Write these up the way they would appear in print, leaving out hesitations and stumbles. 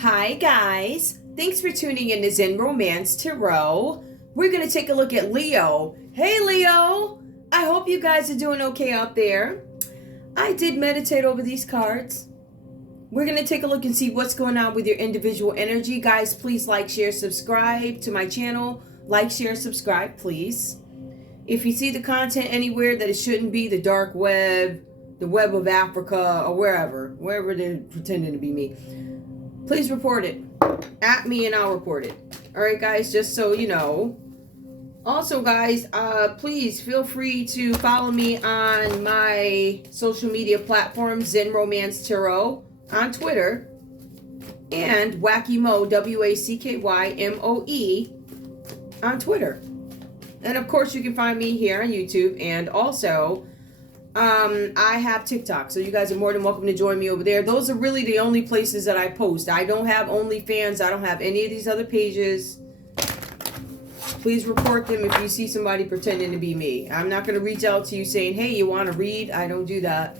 Hi guys, thanks for tuning in to Zen Romance Tarot. We're going to take a look at Leo. Hey Leo, I hope you guys are doing okay out there. I did meditate over these cards. We're going to take a look and see what's going on with your individual energy. Guys, please like, share, subscribe to my channel. Like, share, subscribe, please. If you see the content anywhere that it shouldn't be, the dark web, the web of Africa, or wherever they're pretending to be me, please report it at me and I'll report it. All right, guys, just so you know. Also, guys, please feel free to follow me on my social media platforms, Zen Romance Tarot on Twitter, and wackymoe, WACKYMOE on Twitter. And of course, you can find me here on YouTube, and also I have TikTok, so you guys are more than welcome to join me over there. Those are really the only places that I post. I don't have OnlyFans. I don't have any of these other pages. Please report them if you see somebody pretending to be me. I'm not going to reach out to you saying, hey, you want to read? I don't do that.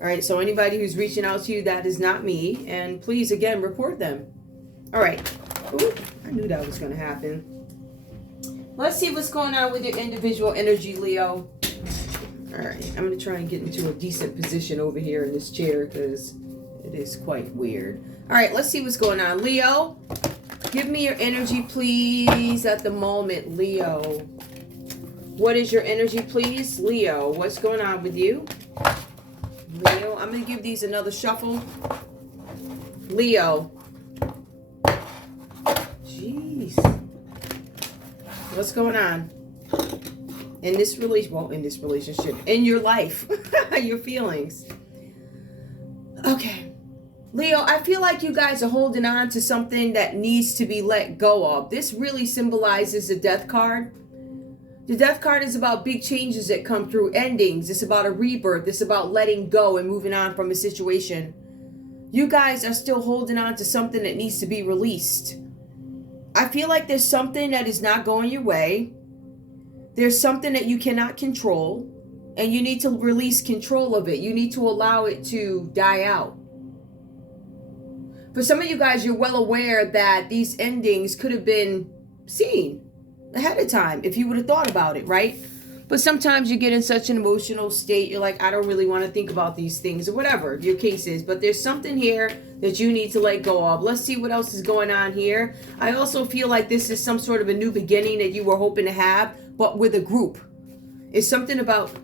All right, so anybody who's reaching out to you, that is not me. And please, again, report them. All right. Ooh, I knew that was going to happen. Let's see what's going on with your individual energy, Leo. All right, I'm going to try and get into a decent position over here in this chair because it is quite weird. All right, let's see what's going on. Leo, give me your energy, please, at the moment, Leo. What is your energy, please? Leo, what's going on with you? Leo, I'm going to give these another shuffle. Leo. Jeez. What's going on? In this relationship, in your life, your feelings. Okay. Leo, I feel like you guys are holding on to something that needs to be let go of. This really symbolizes the death card. The death card is about big changes that come through, endings. It's about a rebirth. It's about letting go and moving on from a situation. You guys are still holding on to something that needs to be released. I feel like there's something that is not going your way. There's something that you cannot control, and you need to release control of it. You need to allow it to die out. For some of you guys, you're well aware that these endings could have been seen ahead of time if you would have thought about it, right? But sometimes you get in such an emotional state, you're like, I don't really want to think about these things, or whatever your case is. But there's something here that you need to let go of. Let's see what else is going on here. I also feel like this is some sort of a new beginning that you were hoping to have, but with a group. It's something about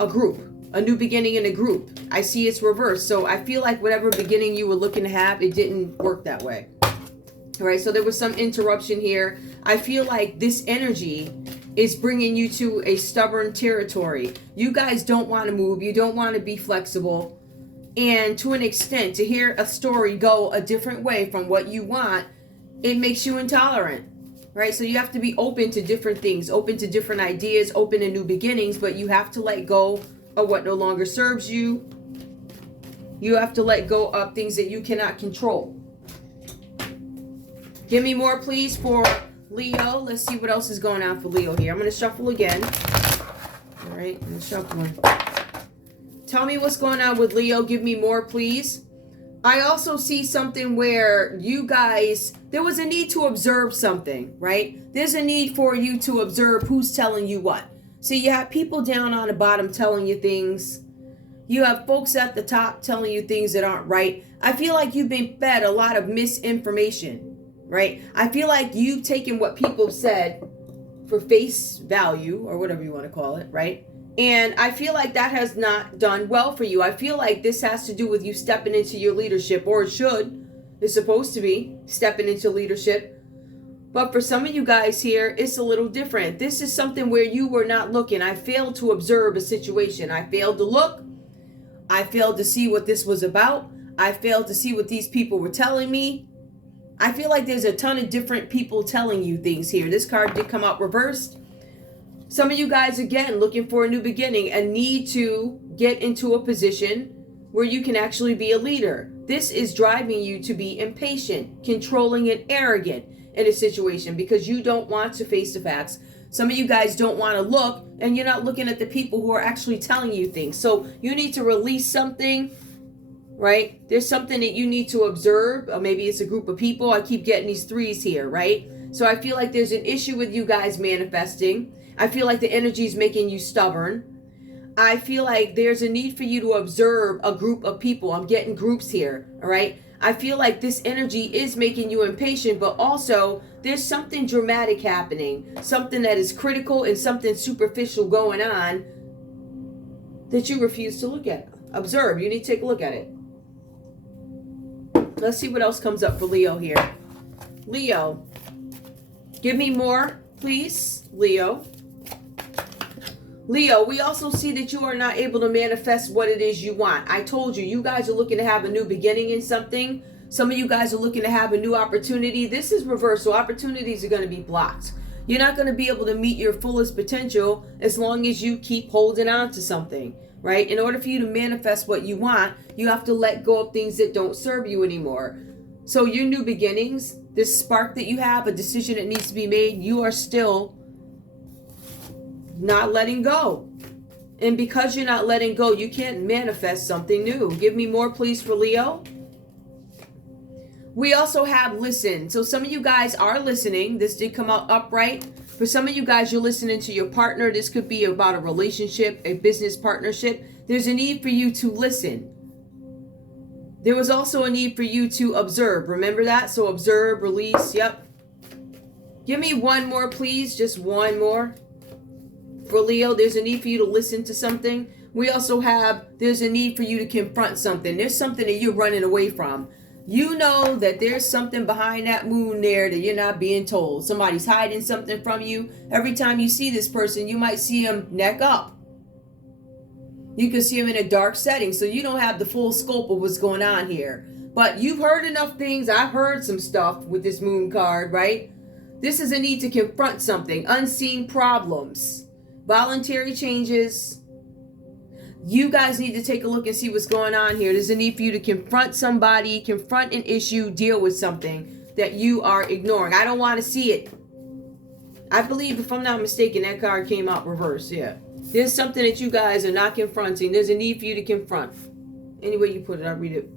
a group, a new beginning in a group. I see it's reversed. So I feel like whatever beginning you were looking to have, it didn't work that way. All right, so there was some interruption here. I feel like this energy is bringing you to a stubborn territory. You guys don't want to move. You don't want to be flexible. And to an extent, to hear a story go a different way from what you want, it makes you intolerant. Right? So you have to be open to different things, open to different ideas, open to new beginnings, but you have to let go of what no longer serves you. You have to let go of things that you cannot control. Give me more, please, for Leo. Let's see what else is going on for Leo here. I'm going to shuffle again. All right, I'm shuffling. Tell me what's going on with Leo. Give me more, please. I also see something where you guys, there was a need to observe something, right? There's a need for you to observe who's telling you what. So you have people down on the bottom telling you things. You have folks at the top telling you things that aren't right. I feel like you've been fed a lot of misinformation, right? I feel like you've taken what people said for face value, or whatever you want to call it, right? And I feel like that has not done well for you. I feel like this has to do with you stepping into your leadership, or it should. It's supposed to be stepping into leadership. But for some of you guys here, it's a little different. This is something where you were not looking. I failed to observe a situation. I failed to look. I failed to see what this was about. I failed to see what these people were telling me. I feel like there's a ton of different people telling you things here. This card did come out reversed. Some of you guys, again, looking for a new beginning and need to get into a position where you can actually be a leader. This is driving you to be impatient, controlling, and arrogant in a situation because you don't want to face the facts. Some of you guys don't want to look, and you're not looking at the people who are actually telling you things. So you need to release something right? There's something that you need to observe, or maybe it's a group of people. I keep getting these threes here, right? So I feel like there's an issue with you guys manifesting. I feel like the energy is making you stubborn. I feel like there's a need for you to observe a group of people. I'm getting groups here, all right? I feel like this energy is making you impatient, but also there's something dramatic happening, something that is critical and something superficial going on that you refuse to look at. Observe. You need to take a look at it. Let's see what else comes up for Leo here. Leo, give me more, please. Leo, we also see that you are not able to manifest what it is you want. I told you, you guys are looking to have a new beginning in something. Some of you guys are looking to have a new opportunity. This is reversed, so opportunities are going to be blocked. You're not going to be able to meet your fullest potential as long as you keep holding on to something, right? In order for you to manifest what you want, you have to let go of things that don't serve you anymore. So your new beginnings, this spark that you have, a decision that needs to be made, you are still not letting go. And because you're not letting go, you can't manifest something new. Give me more, please, for Leo. We also have listen. So some of you guys are listening. This did come out upright. For some of you guys, you're listening to your partner. This could be about a relationship, a business partnership. There's a need for you to listen. There was also a need for you to observe. Remember that? So observe, release. Yep. Give me one more, please. Just one more. For Leo, there's a need for you to listen to something. We also have, there's a need for you to confront something. There's something that you're running away from. You know that there's something behind that moon there that you're not being told. Somebody's hiding something from you. Every time you see this person, you might see him neck up. You can see him in a dark setting, so you don't have the full scope of what's going on here. But you've heard enough things. I've heard some stuff with this moon card, right? This is a need to confront something. Unseen problems. Voluntary changes. You guys need to take a look and see what's going on here. There's a need for you to confront somebody, confront an issue, deal with something that you are ignoring. I don't want to see it. I believe, if I'm not mistaken, that card came out reversed. Yeah. There's something that you guys are not confronting. There's a need for you to confront. Any way you put it, I'll read it.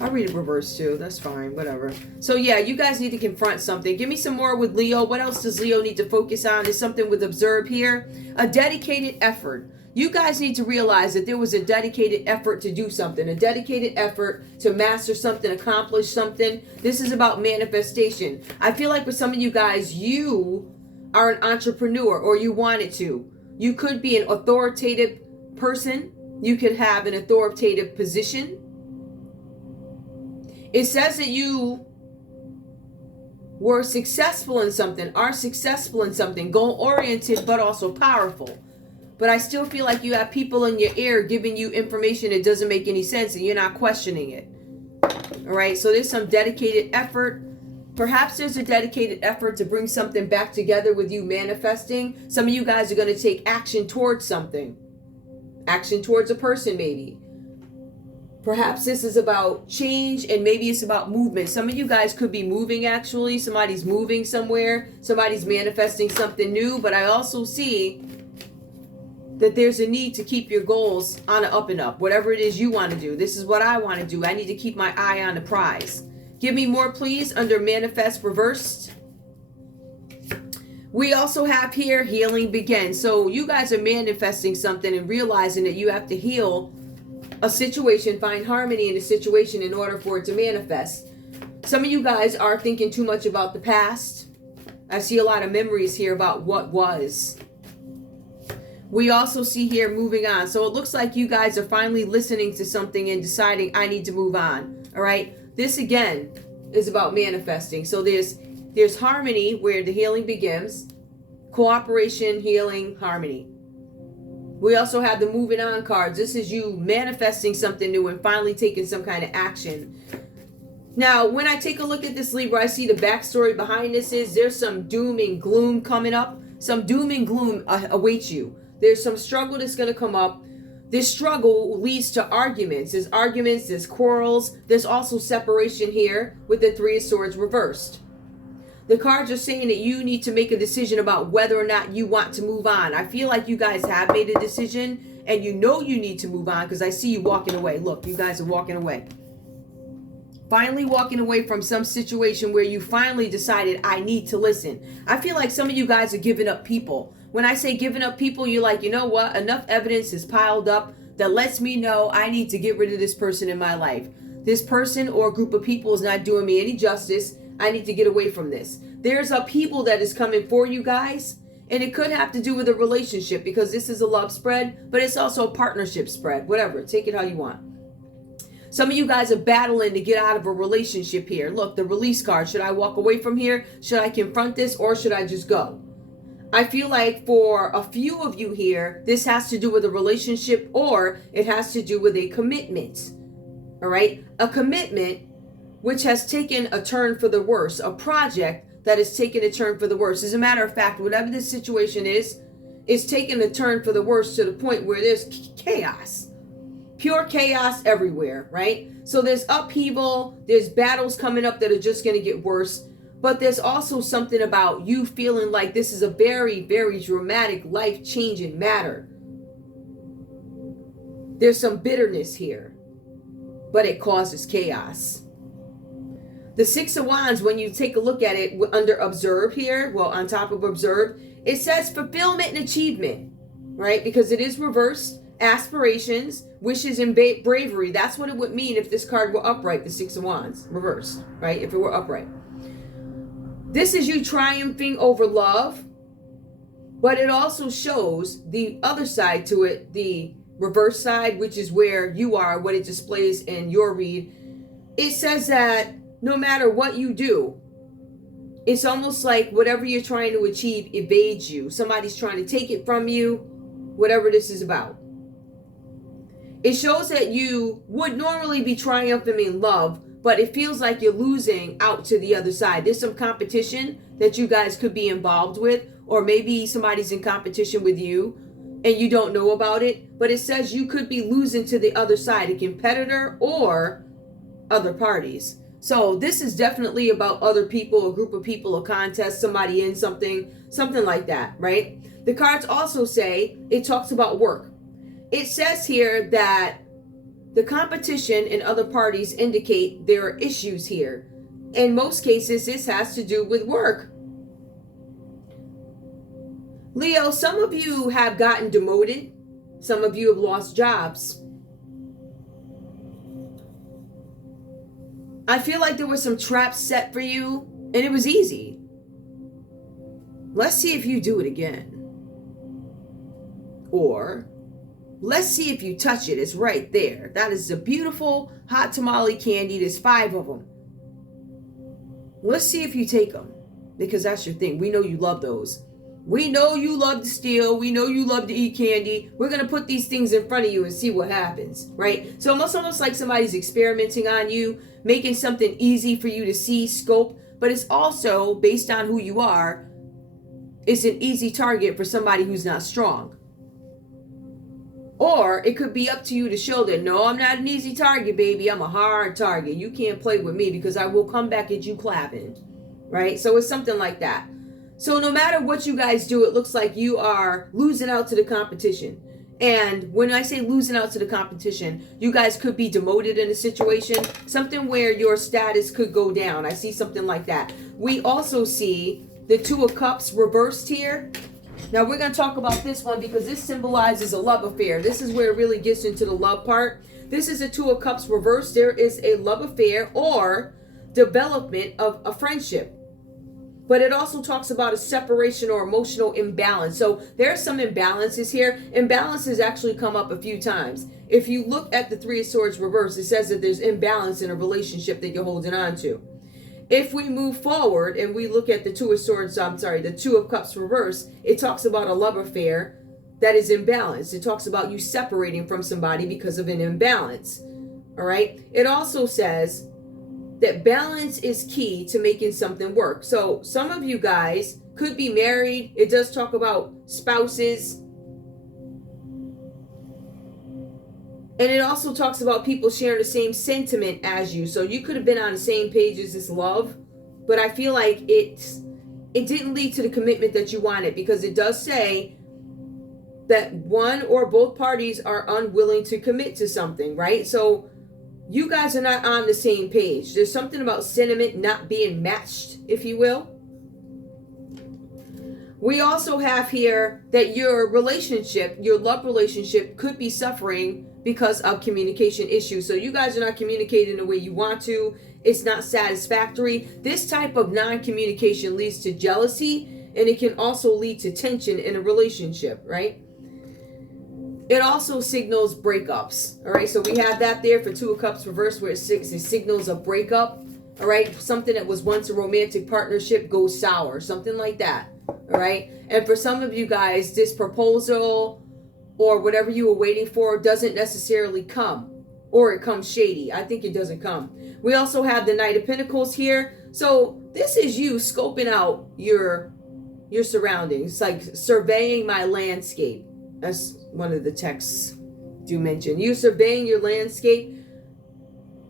I'll read it reverse too. That's fine. Whatever. So yeah, you guys need to confront something. Give me some more with Leo. What else does Leo need to focus on? There's something with observe here. A dedicated effort. You guys need to realize that there was a dedicated effort to do something. A dedicated effort to master something, accomplish something. This is about manifestation. I feel like for some of you guys, you are an entrepreneur, or you wanted to. You could be an authoritative person. You could have an authoritative position. It says that you were successful in something, are successful in something, goal-oriented, but also powerful. But I still feel like you have people in your ear giving you information that doesn't make any sense, and you're not questioning it. All right, so there's some dedicated effort. Perhaps there's a dedicated effort to bring something back together with you manifesting. Some of you guys are going to take action towards something. Action towards a person, maybe. Perhaps this is about change, and maybe it's about movement. Some of you guys could be moving, actually. Somebody's moving somewhere. Somebody's manifesting something new. But I also see that there's a need to keep your goals on an up and up. Whatever it is you want to do. This is what I want to do. I need to keep my eye on the prize. Give me more, please, under manifest reversed. We also have here healing begins. So you guys are manifesting something and realizing that you have to heal a situation, find harmony in a situation in order for it to manifest. Some of you guys are thinking too much about the past. I see a lot of memories here about what was. We also see here moving on. So it looks like you guys are finally listening to something and deciding, I need to move on. All right. This again is about manifesting. So there's harmony where the healing begins. Cooperation, healing, harmony. We also have the moving on cards. This is you manifesting something new and finally taking some kind of action. Now, when I take a look at this, Libra, I see the backstory behind this is there's some doom and gloom coming up. Some doom and gloom awaits you. There's some struggle that's going to come up. This struggle leads to arguments. There's quarrels. There's also separation here with the Three of Swords reversed. The cards are saying that you need to make a decision about whether or not you want to move on. I feel like you guys have made a decision and you know you need to move on because I see you walking away. Look, you guys are walking away. Finally walking away from some situation where you finally decided, I need to listen. I feel like some of you guys are giving up people. When I say giving up people, you're like, you know what? Enough evidence is piled up that lets me know I need to get rid of this person in my life. This person or group of people is not doing me any justice. I need to get away from this. There's upheaval that is coming for you guys. And it could have to do with a relationship because this is a love spread, but it's also a partnership spread. Whatever. Take it how you want. Some of you guys are battling to get out of a relationship here. Look, the release card. Should I walk away from here? Should I confront this? Or should I just go? I feel like for a few of you here, this has to do with a relationship or it has to do with a commitment. All right? A commitment which has taken a turn for the worse. A project that has taken a turn for the worse. As a matter of fact, whatever this situation is, it's taken a turn for the worse to the point where there's chaos. Pure chaos everywhere, right? So there's upheaval, there's battles coming up that are just going to get worse, but there's also something about you feeling like this is a very, very dramatic, life-changing matter. There's some bitterness here, but it causes chaos. The Six of Wands, when you take a look at it under observe here, well, on top of observe, it says fulfillment and achievement, right? Because it is reversed. Aspirations, wishes, and bravery. That's what it would mean if this card were upright, the Six of Wands, reversed, right? If it were upright. This is you triumphing over love, but it also shows the other side to it, the reverse side, which is where you are, what it displays in your read. It says that no matter what you do, it's almost like whatever you're trying to achieve evades you. Somebody's trying to take it from you, whatever this is about. It shows that you would normally be triumphing in love, but it feels like you're losing out to the other side. There's some competition that you guys could be involved with, or maybe somebody's in competition with you and you don't know about it, but it says you could be losing to the other side, a competitor or other parties. So this is definitely about other people, a group of people, a contest, somebody in something like that, right? The cards also say, it talks about work. It says here that the competition and other parties indicate there are issues here. In most cases, this has to do with work. Leo, some of you have gotten demoted. Some of you have lost jobs. I feel like there were some traps set for you, and it was easy. Let's see if you do it again. Or let's see if you touch it. It's right there. That is a beautiful hot tamale candy. There's 5 of them. Let's see if you take them, because that's your thing. We know you love those. We know you love to steal. We know you love to eat candy. We're going to put these things in front of you and see what happens, right? So almost like somebody's experimenting on you, making something easy for you to see, scope, but it's also based on who you are. It's an easy target for somebody who's not strong. Or it could be up to you to show that, no, I'm not an easy target, baby. I'm a hard target. You can't play with me because I will come back at you clapping, right? So it's something like that. So no matter what you guys do, it looks like you are losing out to the competition. And when I say losing out to the competition, you guys could be demoted in a situation, something where your status could go down. I see something like that. We also see the Two of Cups reversed here. Now we're going to talk about this one because this symbolizes a love affair. This is where it really gets into the love part. This is a Two of Cups reversed. There is a love affair or development of a friendship. But it also talks about a separation or emotional imbalance. So there are some imbalances here. Imbalances actually come up a few times. If you look at the Three of Swords reverse, it says that there's imbalance in a relationship that you're holding on to. If we move forward and we look at the Two of Swords, the Two of Cups reverse, it talks about a love affair that is imbalanced. It talks about you separating from somebody because of an imbalance. All right. It also says that balance is key to making something work. So some of you guys could be married. It does talk about spouses. And it also talks about people sharing the same sentiment as you. So you could have been on the same page as this love, but I feel like it didn't lead to the commitment that you wanted, because it does say that one or both parties are unwilling to commit to something, right? So you guys are not on the same page. There's something about sentiment not being matched, if you will. We also have here that your relationship, your love relationship, could be suffering because of communication issues. So you guys are not communicating the way you want to. It's not satisfactory. This type of non-communication leads to jealousy, and it can also lead to tension in a relationship, right? It also signals breakups, all right? So we have that there for Two of Cups reversed, where it signals a breakup, all right? Something that was once a romantic partnership goes sour, something like that, all right? And for some of you guys, this proposal or whatever you were waiting for doesn't necessarily come, or it comes shady. I think it doesn't come. We also have the Knight of Pentacles here. So this is you scoping out your surroundings, like surveying my landscape. That's one of the texts do mention. You surveying your landscape.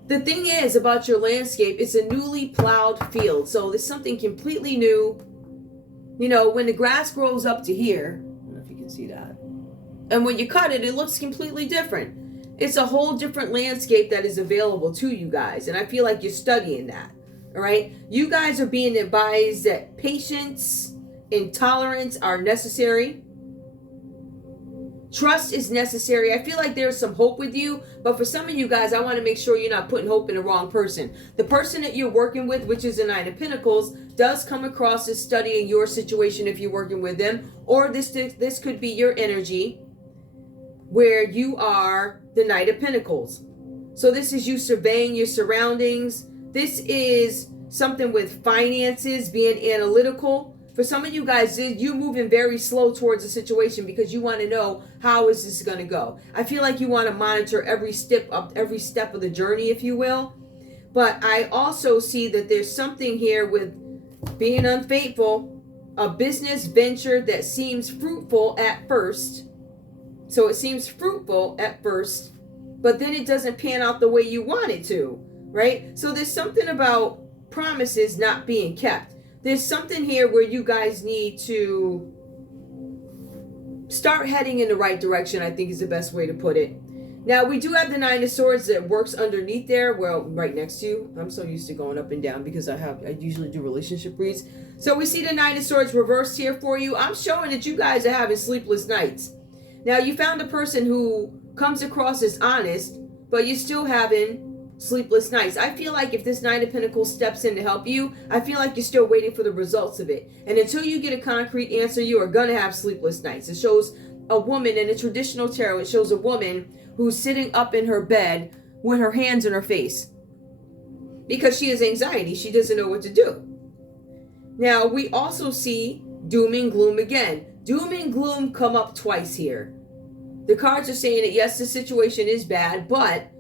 The thing is about your landscape, it's a newly plowed field. So there's something completely new. You know, when the grass grows up to here, I don't know if you can see that. And when you cut it, it looks completely different. It's a whole different landscape that is available to you guys. And I feel like you're studying that. All right. You guys are being advised that patience and tolerance are necessary. Trust is necessary. I feel like there's some hope with you, but for some of you guys, I want to make sure you're not putting hope in the wrong person. The person that you're working with, which is the Nine of Pentacles, does come across as studying your situation if you're working with them, or this could be your energy where you are the Knight of Pentacles. So this is you surveying your surroundings. This is something with finances, being analytical. For some of you guys, you're moving very slow towards a situation because you want to know, how is this going to go? I feel like you want to monitor every step of the journey, if you will. But I also see that there's something here with being unfaithful, a business venture that seems fruitful at first. So it seems fruitful at first, but then it doesn't pan out the way you want it to, right? So there's something about promises not being kept. There's something here where you guys need to start heading in the right direction, I think is the best way to put it. Now, we do have the Nine of Swords that works underneath there, well, right next to you. I'm so used to going up and down because I usually do relationship reads. So we see the Nine of Swords reversed here for you. I'm showing that you guys are having sleepless nights. Now, you found a person who comes across as honest, but you're still having sleepless nights. I feel like if this Nine of Pentacles steps in to help you, I feel like you're still waiting for the results of it. And until you get a concrete answer, you are going to have sleepless nights. It shows a woman in a traditional tarot. It shows a woman who's sitting up in her bed with her hands in her face because she has anxiety. She doesn't know what to do. Now, we also see doom and gloom again. Doom and gloom come up twice here. The cards are saying that, yes, the situation is bad, but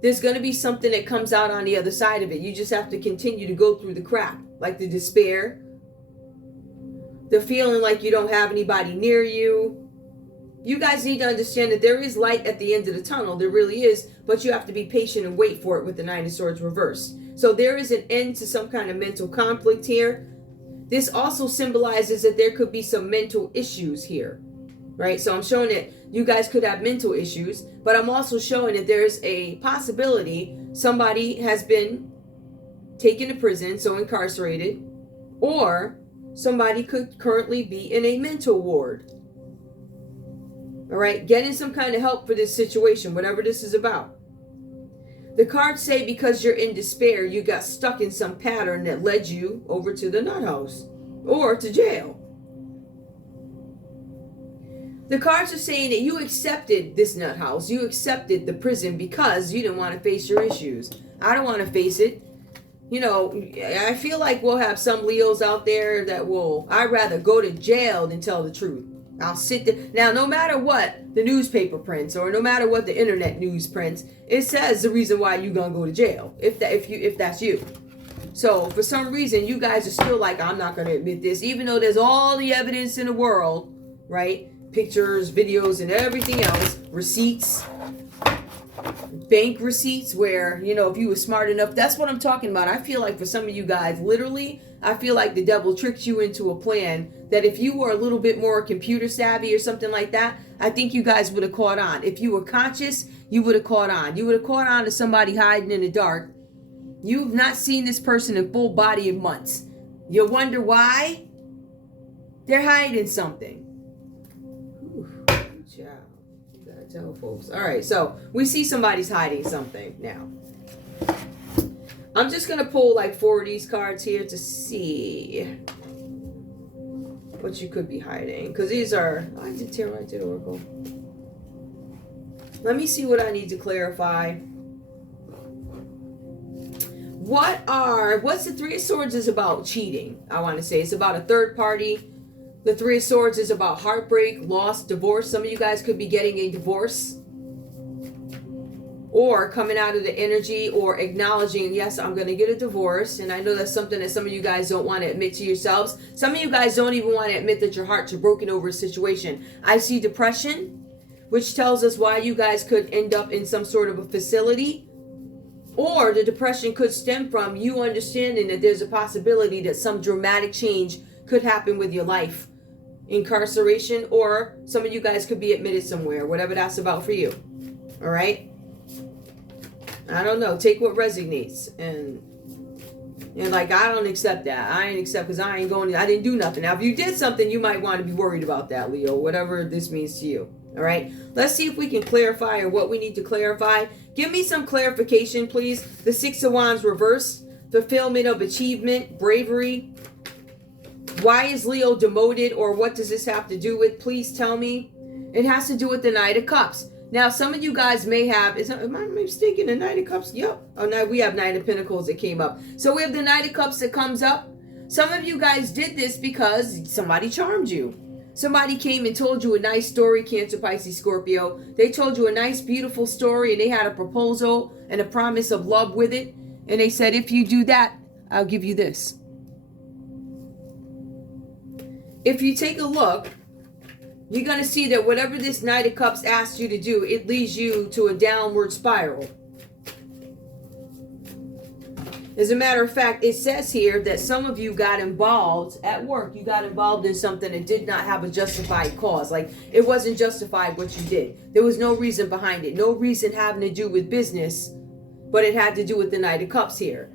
there's going to be something that comes out on the other side of it. You just have to continue to go through the crap, like the despair, the feeling like you don't have anybody near you. You guys need to understand that there is light at the end of the tunnel. There really is, but you have to be patient and wait for it with the Nine of Swords reversed. So there is an end to some kind of mental conflict here. This also symbolizes that there could be some mental issues here, right? So I'm showing that you guys could have mental issues, but I'm also showing that there's a possibility somebody has been taken to prison, so incarcerated, or somebody could currently be in a mental ward. All right, getting some kind of help for this situation, whatever this is about. The cards say because you're in despair, you got stuck in some pattern that led you over to the nut house or to jail. The cards are saying that you accepted this nut house. You accepted the prison because you didn't want to face your issues. I don't want to face it. You know, I feel like we'll have some Leos out there that will, I'd rather go to jail than tell the truth. I'll sit there. Now, no matter what the newspaper prints or no matter what the internet news prints, it says the reason why you're going to go to jail, if that's you. So for some reason, you guys are still like, I'm not going to admit this, even though there's all the evidence in the world, right? Pictures, videos, and everything else, receipts, bank receipts where, you know, if you were smart enough, that's what I'm talking about. I feel like for some of you guys, literally, I feel like the devil tricked you into a plan that if you were a little bit more computer savvy or something like that, I think you guys would have caught on. If you were conscious, you would have caught on. You would have caught on to somebody hiding in the dark. You've not seen this person in full body in months. You wonder why? They're hiding something. Ooh, child. You gotta tell folks. All right, so we see somebody's hiding something now. I'm just going to pull like 4 of these cards here to see what you could be hiding. Because these are... I did tarot, I did oracle. Let me see what I need to clarify. What's the Three of Swords is about? Cheating, I want to say. It's about a third party. The Three of Swords is about heartbreak, loss, divorce. Some of you guys could be getting a divorce. Or coming out of the energy or acknowledging, yes, I'm going to get a divorce. And I know that's something that some of you guys don't want to admit to yourselves. Some of you guys don't even want to admit that your hearts are broken over a situation. I see depression, which tells us why you guys could end up in some sort of a facility. Or the depression could stem from you understanding that there's a possibility that some dramatic change could happen with your life. Incarceration, or some of you guys could be admitted somewhere, whatever that's about for you. All right? I don't know. Take what resonates. And like, I don't accept that. I ain't accept because I didn't do nothing. Now, if you did something, you might want to be worried about that, Leo, whatever this means to you. All right. Let's see if we can clarify or what we need to clarify. Give me some clarification, please. The Six of Wands reversed. Fulfillment of achievement, bravery. Why is Leo demoted, or what does this have to do with? Please tell me. It has to do with the Knight of Cups. Now, some of you guys may have, am I mistaken, the Knight of Cups? Yep. Oh, now we have Knight of Pentacles that came up. So we have the Knight of Cups that comes up. Some of you guys did this because somebody charmed you. Somebody came and told you a nice story, Cancer, Pisces, Scorpio. They told you a nice, beautiful story, and they had a proposal and a promise of love with it. And they said, if you do that, I'll give you this. If you take a look, you're going to see that whatever this Knight of Cups asks you to do, it leads you to a downward spiral. As a matter of fact, it says here that some of you got involved at work. You got involved in something that did not have a justified cause. Like, it wasn't justified what you did. There was no reason behind it. No reason having to do with business, but it had to do with the Knight of Cups here.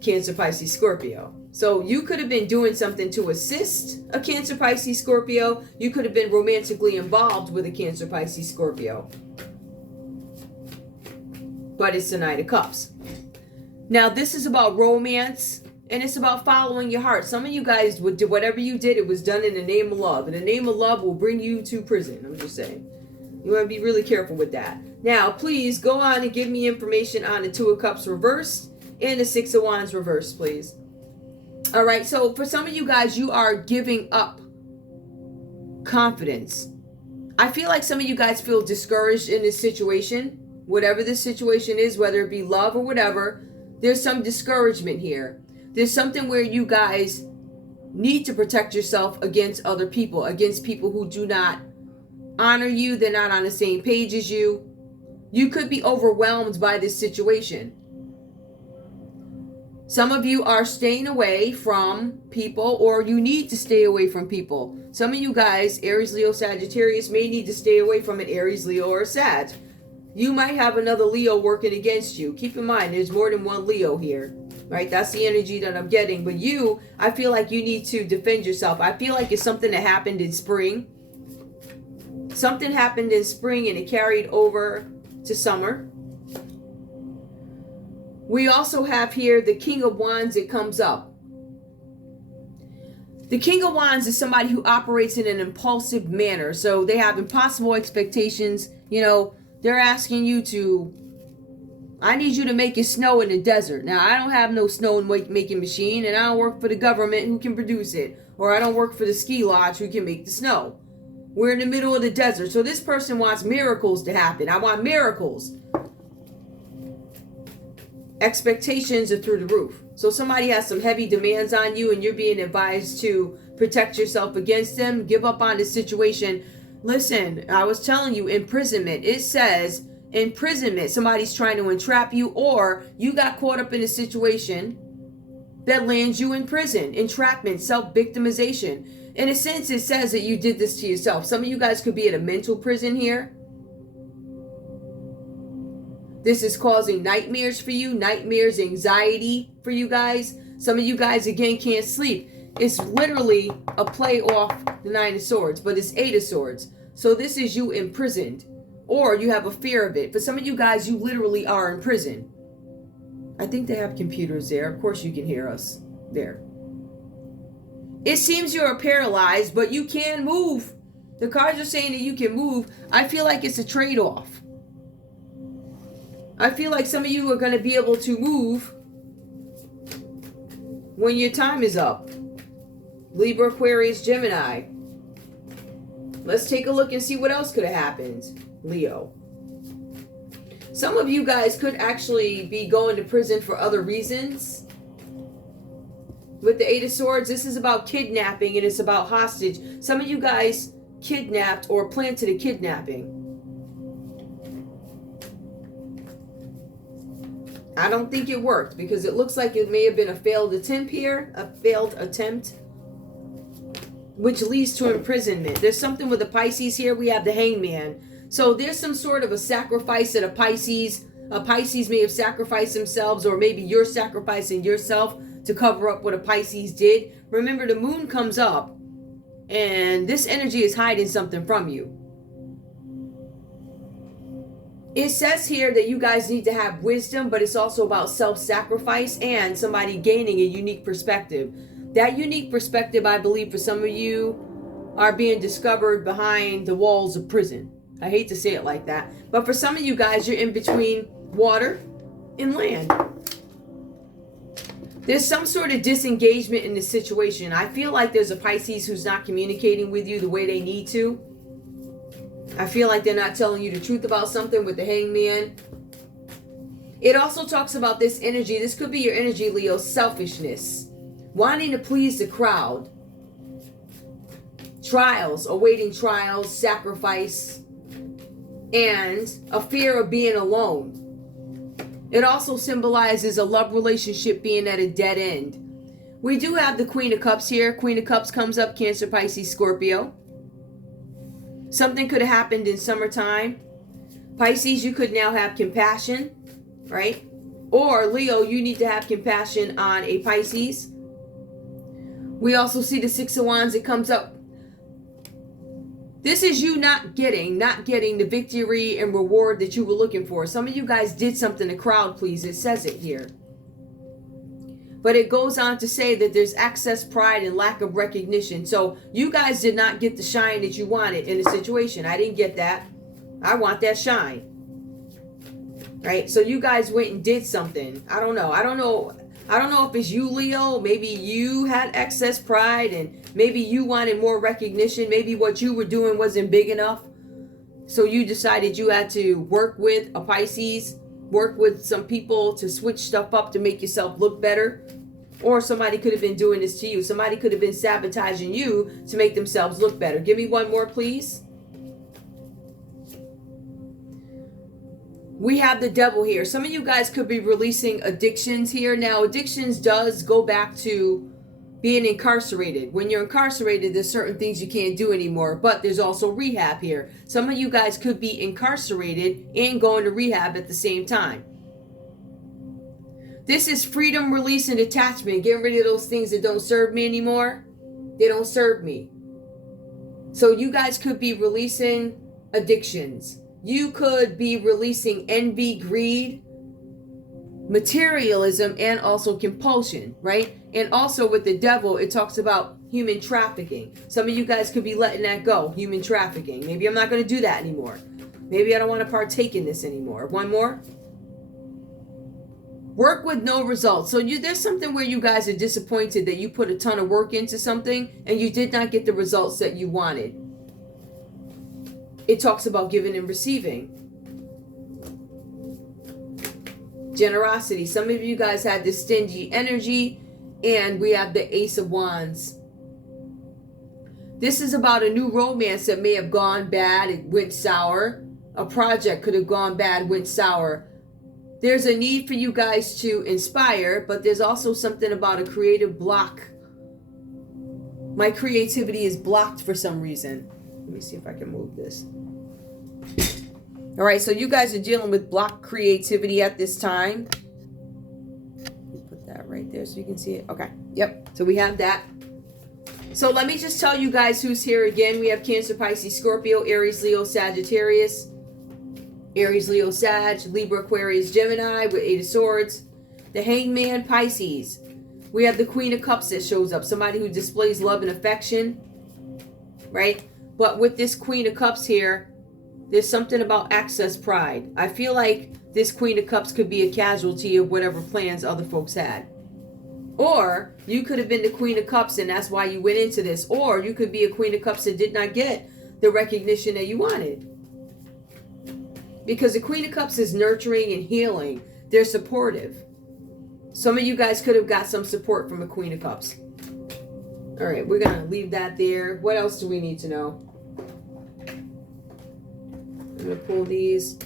Cancer, Pisces, Scorpio. So you could have been doing something to assist a Cancer, Pisces, Scorpio. You could have been romantically involved with a Cancer, Pisces, Scorpio. But it's the Knight of Cups. Now, this is about romance, and it's about following your heart. Some of you guys would do whatever you did, it was done in the name of love. And the name of love will bring you to prison. I'm just saying. You want to be really careful with that. Now, please go on and give me information on the Two of Cups reversed and the Six of Wands reversed, please. All right, so for some of you guys, you are giving up confidence. I feel like some of you guys feel discouraged in this situation. Whatever this situation is, whether it be love or whatever, there's some discouragement here. There's something where you guys need to protect yourself against other people, against people who do not honor you. They're not on the same page as you. You could be overwhelmed by this situation. Some of you are staying away from people, or you need to stay away from people. Some of you guys, Aries, Leo, Sagittarius, may need to stay away from an Aries, Leo, or Sag. You might have another Leo working against you. Keep in mind, there's more than one Leo here, right? That's the energy that I'm getting. But you, I feel like you need to defend yourself. I feel like it's something that happened in spring. Something happened in spring and it carried over to summer. We also have here the King of Wands that comes up. The King of Wands is somebody who operates in an impulsive manner. So they have impossible expectations. You know, they're asking you to, I need you to make it snow in the desert. Now, I don't have no snow making machine, and I don't work for the government who can produce it. Or I don't work for the ski lodge who can make the snow. We're in the middle of the desert. So this person wants miracles to happen. I want miracles. Expectations are through the roof. So somebody has some heavy demands on you and you're being advised to protect yourself against them. Give up on this situation. Listen, I was telling you, imprisonment. It says imprisonment. Somebody's trying to entrap you, or you got caught up in a situation that lands you in prison. Entrapment, self-victimization. In a sense, it says that you did this to yourself. Some of you guys could be at a mental prison here. This is causing nightmares for you, nightmares, anxiety for you guys. Some of you guys, again, can't sleep. It's literally a play off the Nine of Swords, but it's Eight of Swords. So this is you imprisoned, or you have a fear of it. For some of you guys, you literally are in prison. I think they have computers there. Of course you can hear us there. It seems you're paralyzed, but you can move. The cards are saying that you can move. I feel like it's a trade-off. I feel like some of you are going to be able to move when your time is up. Libra, Aquarius, Gemini. Let's take a look and see what else could have happened. Leo. Some of you guys could actually be going to prison for other reasons. With the Eight of Swords, this is about kidnapping and it's about hostage. Some of you guys kidnapped or planted a kidnapping. I don't think it worked because it looks like it may have been a failed attempt here. A failed attempt, which leads to imprisonment. There's something with the Pisces here. We have the Hangman. So there's some sort of a sacrifice that a Pisces may have sacrificed themselves, or maybe you're sacrificing yourself to cover up what a Pisces did. Remember, the moon comes up and this energy is hiding something from you. It says here that you guys need to have wisdom, but it's also about self-sacrifice and somebody gaining a unique perspective. That unique perspective, I believe, for some of you are being discovered behind the walls of prison. I hate to say it like that. But for some of you guys, you're in between water and land. There's some sort of disengagement in this situation. I feel like there's a Pisces who's not communicating with you the way they need to. I feel like they're not telling you the truth about something with the Hangman. It also talks about this energy. This could be your energy, Leo. Selfishness. Wanting to please the crowd. Trials. Awaiting trials. Sacrifice. And a fear of being alone. It also symbolizes a love relationship being at a dead end. We do have the Queen of Cups here. Queen of Cups comes up, Cancer, Pisces, Scorpio. Something could have happened in summertime. Pisces, you could now have compassion, right? Or Leo, you need to have compassion on a Pisces. We also see the Six of Wands that comes up. This is you not getting the victory and reward that you were looking for. Some of you guys did something to crowd please. It says it here. But it goes on to say that there's excess pride and lack of recognition. So you guys did not get the shine that you wanted in a situation. I didn't get that. I want that shine. Right? So you guys went and did something. I don't know if it's you, Leo. Maybe you had excess pride and maybe you wanted more recognition. Maybe what you were doing wasn't big enough. So you decided you had to work with a Pisces, work with some people to switch stuff up to make yourself look better. Or somebody could have been doing this to you. Somebody could have been sabotaging you to make themselves look better. Give me one more, please. We have the Devil here. Some of you guys could be releasing addictions here. Now, addictions does go back to being incarcerated. When you're incarcerated, there's certain things you can't do anymore, but there's also rehab here. Some of you guys could be incarcerated and going to rehab at the same time. This is freedom, release, and detachment. Getting rid of those things that don't serve me anymore. They don't serve me. So you guys could be releasing addictions. You could be releasing envy, greed, materialism, and also compulsion, right? And also with the Devil, it talks about human trafficking. Some of you guys could be letting that go, human trafficking. Maybe I'm not going to do that anymore. Maybe I don't want to partake in this anymore. One more. Work with no results. So there's something where you guys are disappointed that you put a ton of work into something and you did not get the results that you wanted. It talks about giving and receiving. Generosity. Some of you guys had this stingy energy, and we have the Ace of Wands. This is about a new romance that may have gone bad. It went sour. A project could have gone bad, went sour. There's a need for you guys to inspire, but there's also something about a creative block. My creativity is blocked for some reason. Let me see if I can move this. All right, so you guys are dealing with blocked creativity at this time. Put that right there so you can see it. Okay, yep, so we have that. So let me just tell you guys who's here again. We have Cancer, Pisces, Scorpio, Aries, Leo, Sagittarius. Aries, Leo, Sag, Libra, Aquarius, Gemini with 8 of Swords. The Hangman, Pisces. We have the Queen of Cups that shows up. Somebody who displays love and affection. Right? But with this Queen of Cups here, there's something about excess pride. I feel like this Queen of Cups could be a casualty of whatever plans other folks had. Or you could have been the Queen of Cups and that's why you went into this. Or you could be a Queen of Cups that did not get the recognition that you wanted. Because the Queen of Cups is nurturing and healing. They're supportive. Some of you guys could have got some support from a Queen of Cups. All right, we're going to leave that there. What else do we need to know? I'm going to pull these.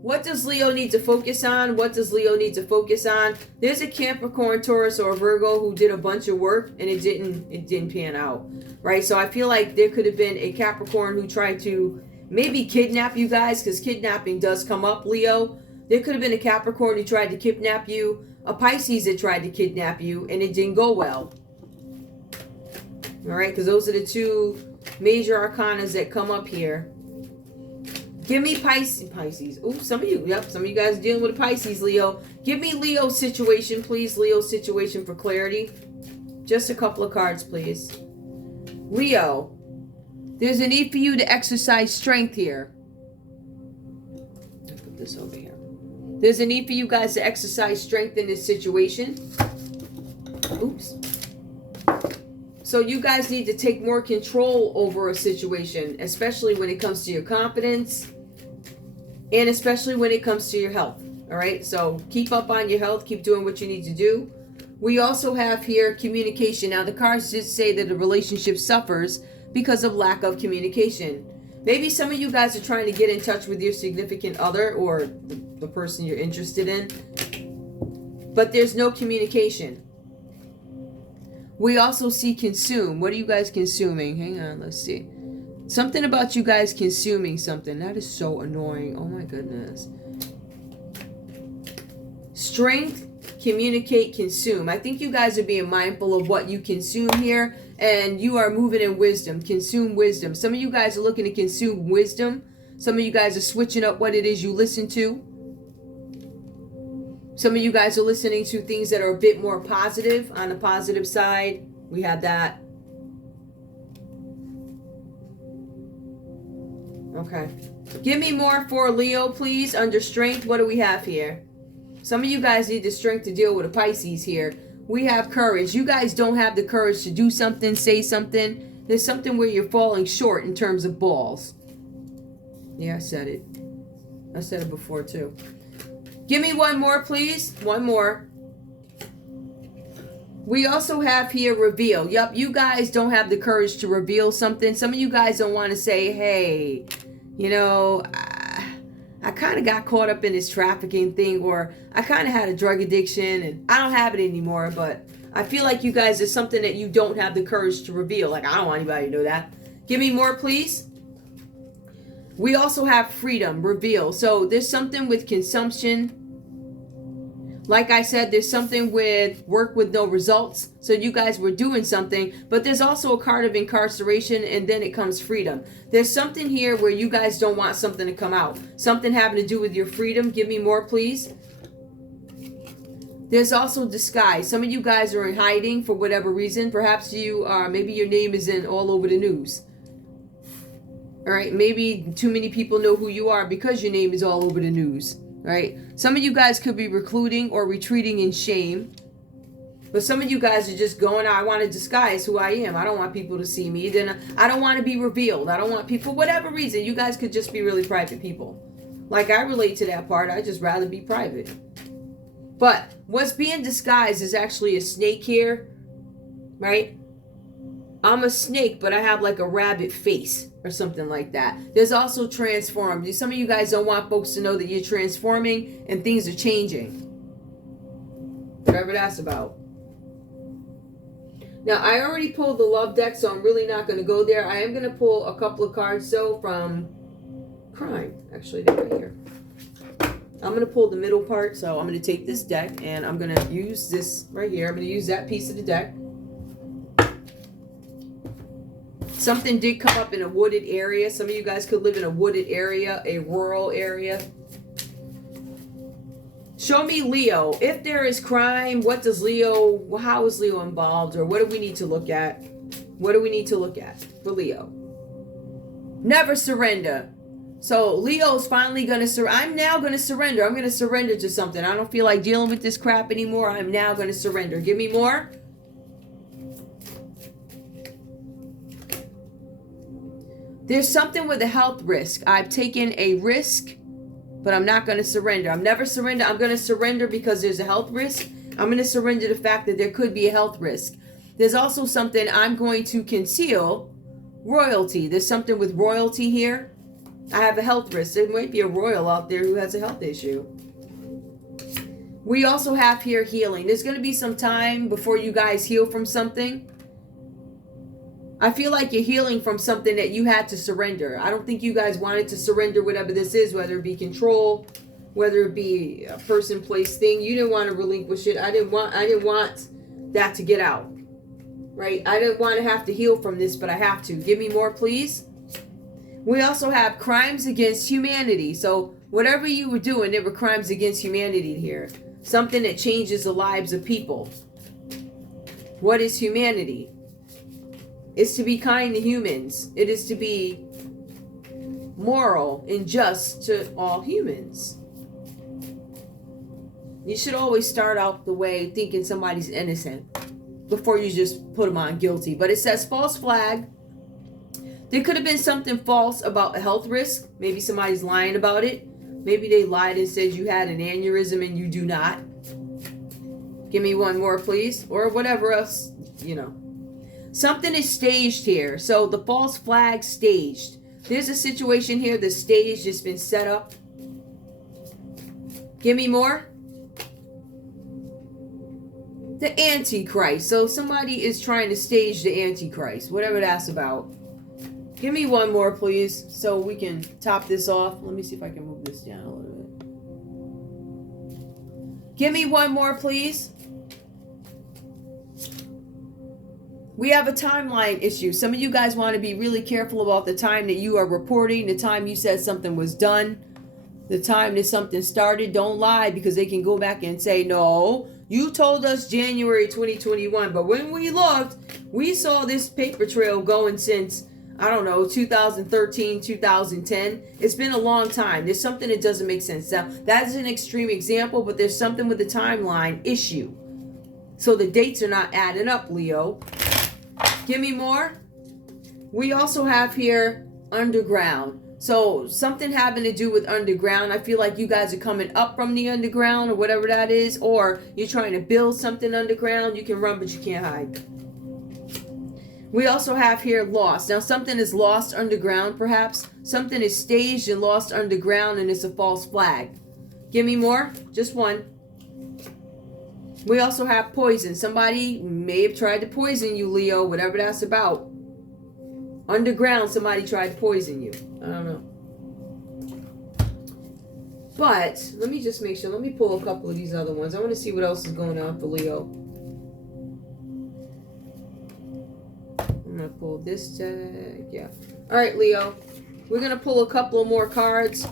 What does Leo need to focus on? What does Leo need to focus on? There's a Capricorn, Taurus, or Virgo who did a bunch of work and it didn't pan out. Right? So I feel like there could have been a Capricorn who tried to maybe kidnap you guys, because kidnapping does come up, Leo. There could have been a Capricorn who tried to kidnap you, a Pisces that tried to kidnap you, and it didn't go well. All right, because those are the two major arcanas that come up here. Give me Pisces. Oh, some of you guys are dealing with a Pisces, Leo. Give me Leo's situation, please. Leo's situation for clarity. Just a couple of cards, please. Leo. There's a need for you to exercise strength here. I'll put this over here. There's a need for you guys to exercise strength in this situation. Oops. So you guys need to take more control over a situation, especially when it comes to your confidence and especially when it comes to your health. All right. So keep up on your health. Keep doing what you need to do. We also have here communication. Now the cards just say that the relationship suffers because of lack of communication. Maybe some of you guys are trying to get in touch with your significant other or the person you're interested in, but there's no communication. We also see consume. What are you guys consuming? Hang on, let's see. Something about you guys consuming something. That is so annoying. Oh my goodness. Strength, communicate, consume. I think you guys are being mindful of what you consume here. And you are moving in wisdom. Consume wisdom. Some of you guys are looking to consume wisdom. Some of you guys are switching up what it is you listen to. Some of you guys are listening to things that are a bit more positive. On the positive side, we have that. Okay. Give me more for Leo, please. Under strength, what do we have here? Some of you guys need the strength to deal with a Pisces here. We have courage. You guys don't have the courage to do something, say something. There's something where you're falling short in terms of balls. Yeah, I said it. I said it before too. Give me one more, please. One more. We also have here reveal. Yup, you guys don't have the courage to reveal something. Some of you guys don't want to say, hey, you know, I kind of got caught up in this trafficking thing, or I kind of had a drug addiction and I don't have it anymore, but I feel like you guys, there's something that you don't have the courage to reveal. Like, I don't want anybody to know that. Give me more, please. We also have freedom, reveal. So there's something with consumption. Like I said, there's something with work with no results. So you guys were doing something, but there's also a card of incarceration, and then it comes freedom. There's something here where you guys don't want something to come out. Something having to do with your freedom. Give me more, please. There's also disguise. Some of you guys are in hiding for whatever reason. Perhaps you are, maybe your name is in all over the news. All right, maybe too many people know who you are because your name is all over the news. Right? Some of you guys could be recluding or retreating in shame. But some of you guys are just going, I want to disguise who I am. I don't want people to see me. Then I don't want to be revealed. I don't want people, whatever reason. You guys could just be really private people. Like, I relate to that part. I just rather be private. But what's being disguised is actually a snake here. Right? I'm a snake, but I have like a rabbit face. or something like that. There's also transform. Some of you guys don't want folks to know that you're transforming and things are changing. Whatever that's about. Now, I already pulled the love deck, so I'm really not going to go there. I am going to pull a couple of cards, though, from crime. Actually, they're right here. I'm going to pull the middle part, so I'm going to take this deck, and I'm going to use this right here. I'm going to use that piece of the deck. Something did come up in a wooded area. Some of you guys could live in a wooded area, a rural area. Show me Leo. If there is crime, what does Leo, how is Leo involved? Or what do we need to look at? What do we need to look at for Leo? Never surrender. So Leo's finally going to I'm now going to surrender. I'm going to surrender to something. I don't feel like dealing with this crap anymore. I'm now going to surrender. Give me more. There's something with a health risk. I've taken a risk, but I'm not going to surrender. I'm never surrender. I'm going to surrender because there's a health risk. I'm going to surrender the fact that there could be a health risk. There's also something I'm going to conceal. Royalty. There's something with royalty here. I have a health risk. There might be a royal out there who has a health issue. We also have here healing. There's going to be some time before you guys heal from something. I feel like you're healing from something that you had to surrender. I don't think you guys wanted to surrender whatever this is, whether it be control, whether it be a person, place, thing. You didn't want to relinquish it. I didn't want that to get out. Right? I didn't want to have to heal from this, but I have to. Give me more, please. We also have crimes against humanity. So whatever you were doing, there were crimes against humanity here. Something that changes the lives of people. What is humanity? It's to be kind to humans. It is to be moral and just to all humans. You should always start out the way thinking somebody's innocent before you just put them on guilty. But it says false flag. There could have been something false about a health risk. Maybe somebody's lying about it. Maybe they lied and said you had an aneurysm and you do not. Give me one more, please. Or whatever else, you know. Something is staged here. So the false flag staged. There's a situation here. The stage has been set up. Give me more. The Antichrist. So somebody is trying to stage the Antichrist. Whatever that's about. Give me one more, please. So we can top this off. Let me see if I can move this down a little bit. Give me one more, please. We have a timeline issue. Some of you guys want to be really careful about the time that you are reporting, the time you said something was done, the time that something started. Don't lie, because they can go back and say, no, you told us January 2021. But when we looked, we saw this paper trail going since, I don't know, 2013, 2010. It's been a long time. There's something that doesn't make sense. Now, that is an extreme example, but there's something with the timeline issue. So the dates are not adding up, Leo. Give me more. We also have here underground. So something having to do with underground. I feel like you guys are coming up from the underground or whatever that is. Or you're trying to build something underground. You can run, but you can't hide. We also have here lost. Now something is lost underground perhaps. Something is staged and lost underground and it's a false flag. Give me more. Just one. We also have poison. Somebody may have tried to poison you, Leo, whatever that's about. Underground, somebody tried to poison you. I don't know. But, let me just make sure. Let me pull a couple of these other ones. I want to see what else is going on for Leo. I'm going to pull this deck. Yeah. Alright, Leo. We're going to pull a couple of more cards.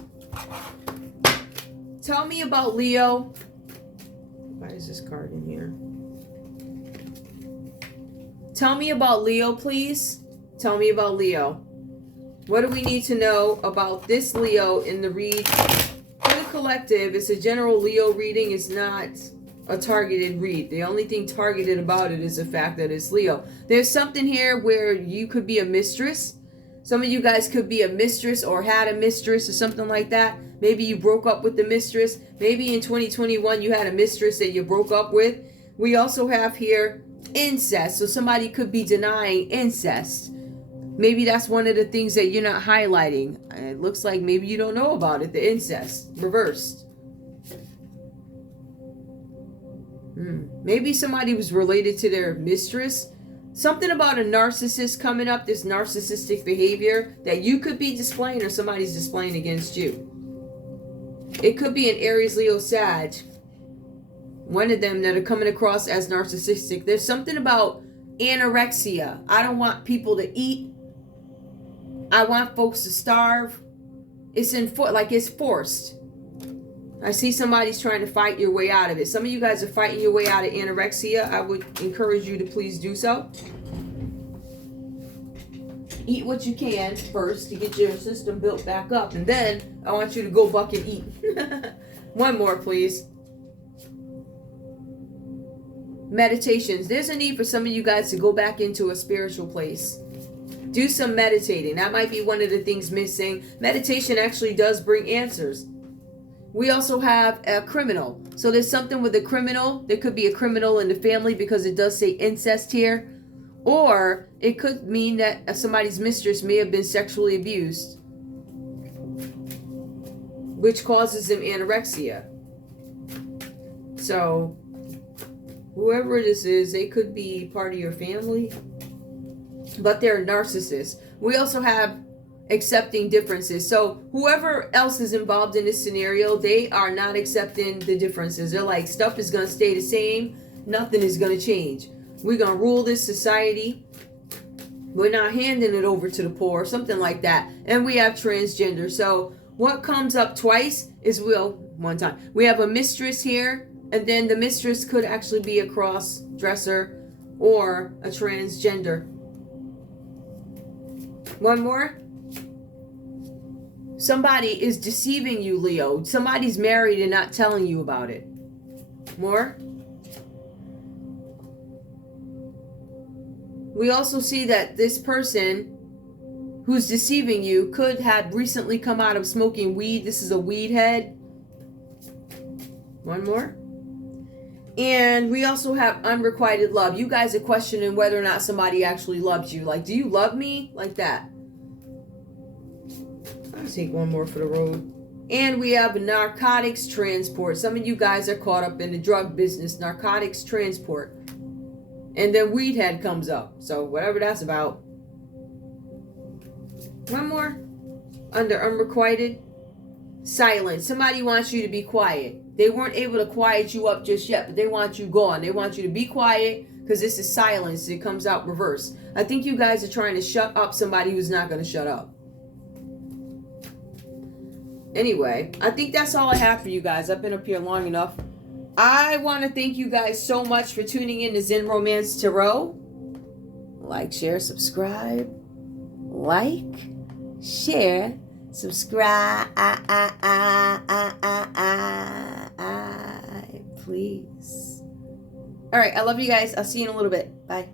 Tell me about Leo. Why is this card in here? Tell me about Leo, please. Tell me about Leo. What do we need to know about this Leo in the read? For the collective, it's a general Leo reading. It's not a targeted read. The only thing targeted about it is the fact that it's Leo. There's something here where you could be a mistress. Some of you guys could be a mistress or had a mistress or something like that. Maybe you broke up with the mistress. Maybe in 2021 you had a mistress that you broke up with. We also have here incest. So somebody could be denying incest. Maybe that's one of the things that you're not highlighting. It looks like maybe you don't know about it. The incest. Reversed. Maybe somebody was related to their mistress. Something about a narcissist coming up. This narcissistic behavior that you could be displaying or somebody's displaying against you. It could be an Aries, Leo, Sag. One of them that are coming across as narcissistic. There's something about anorexia. I don't want people to eat. I want folks to starve. It's it's forced. I see somebody's trying to fight your way out of it. Some of you guys are fighting your way out of anorexia. I would encourage you to please do so. Eat what you can first to get your system built back up. And then I want you to go buck and eat. One more, please. Meditations. There's a need for some of you guys to go back into a spiritual place. Do some meditating. That might be one of the things missing. Meditation actually does bring answers. We also have a criminal. So there's something with a criminal. There could be a criminal in the family because it does say incest here. Or it could mean that somebody's mistress may have been sexually abused, which causes them anorexia. So whoever this is, they could be part of your family, but they're a narcissist. We also have accepting differences. So whoever else is involved in this scenario, they are not accepting the differences. They're like, stuff is going to stay the same. Nothing is going to change. We're going to rule this society. We're not handing it over to the poor, something like that. And we have transgender. So what comes up twice is, one time. We have a mistress here, and then the mistress could actually be a cross-dresser or a transgender. One more. Somebody is deceiving you, Leo. Somebody's married and not telling you about it. More. We also see that this person who's deceiving you could have recently come out of smoking weed. This is a weed head. One more. And we also have unrequited love. You guys are questioning whether or not somebody actually loves you. Like, do you love me? Like that. I'll take one more for the road. And we have narcotics transport. Some of you guys are caught up in the drug business. Narcotics transport. And then weed head comes up. So whatever that's about. One more. Under unrequited. Silence. Somebody wants you to be quiet. They weren't able to quiet you up just yet, but they want you gone. They want you to be quiet because this is silence. It comes out reverse. I think you guys are trying to shut up somebody who's not going to shut up. Anyway, I think that's all I have for you guys. I've been up here long enough. I want to thank you guys so much for tuning in to Zen Romance Tarot. Like, share, subscribe. Like, share, subscribe. Please. All right, I love you guys. I'll see you in a little bit. Bye.